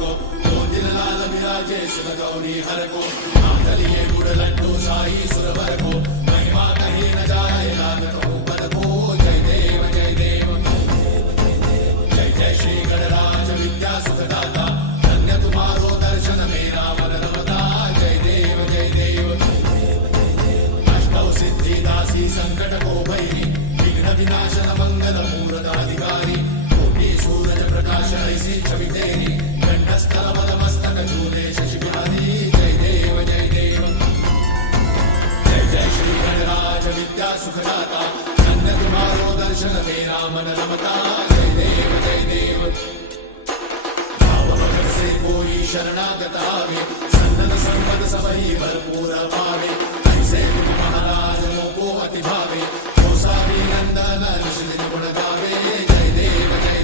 को दिन लाल विराजे शिव गौरी हर को नादलिए गुड़ लड्डू साई सुरवर को महिमा कहीं न जाए लागत ऊपर को जय देव जय देव जय जय श्री गणेश